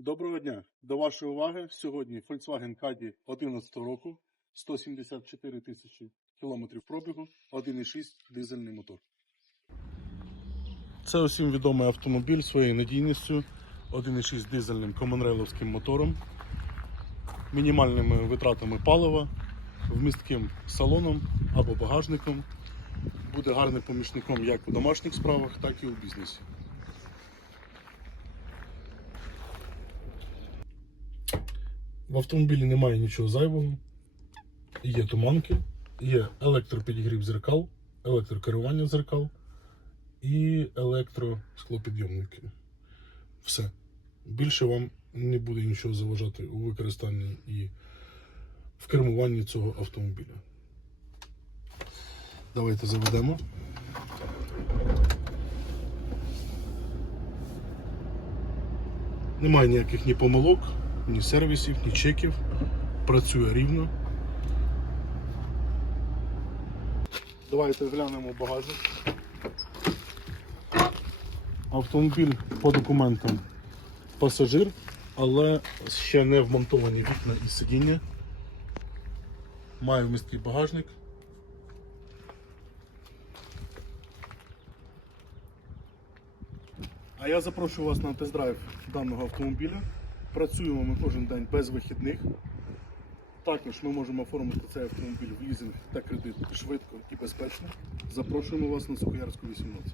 Доброго дня! До вашої уваги сьогодні Volkswagen Caddy 11 року, 174 тисячі кілометрів пробігу, 1,6 дизельний мотор. Це усім відомий автомобіль своєю надійністю, 1,6 дизельним комонрейловським мотором, мінімальними витратами палива, вмістким салоном або багажником. Буде гарним помічником як у домашніх справах, так і у бізнесі. В автомобілі немає нічого зайвого. Є туманки, є електропідігрів зеркал, електрокерування зеркал і електросклопідйомники. Все. Більше вам не буде нічого заважати у використанні і в кермуванні цього автомобіля. Давайте заведемо. Немає ніяких ні помилок, ні сервісів, ні чеків. Працює рівно. Давайте глянемо багажник. Автомобіль по документам пасажир, але ще не вмонтовані вікна і сидіння. Має вмісткий багажник. А я запрошую вас на тест-драйв даного автомобіля. Працюємо ми кожен день без вихідних. Також ми можемо оформити цей автомобіль в лізинг та кредит швидко і безпечно. Запрошуємо вас на Сухоярську 18.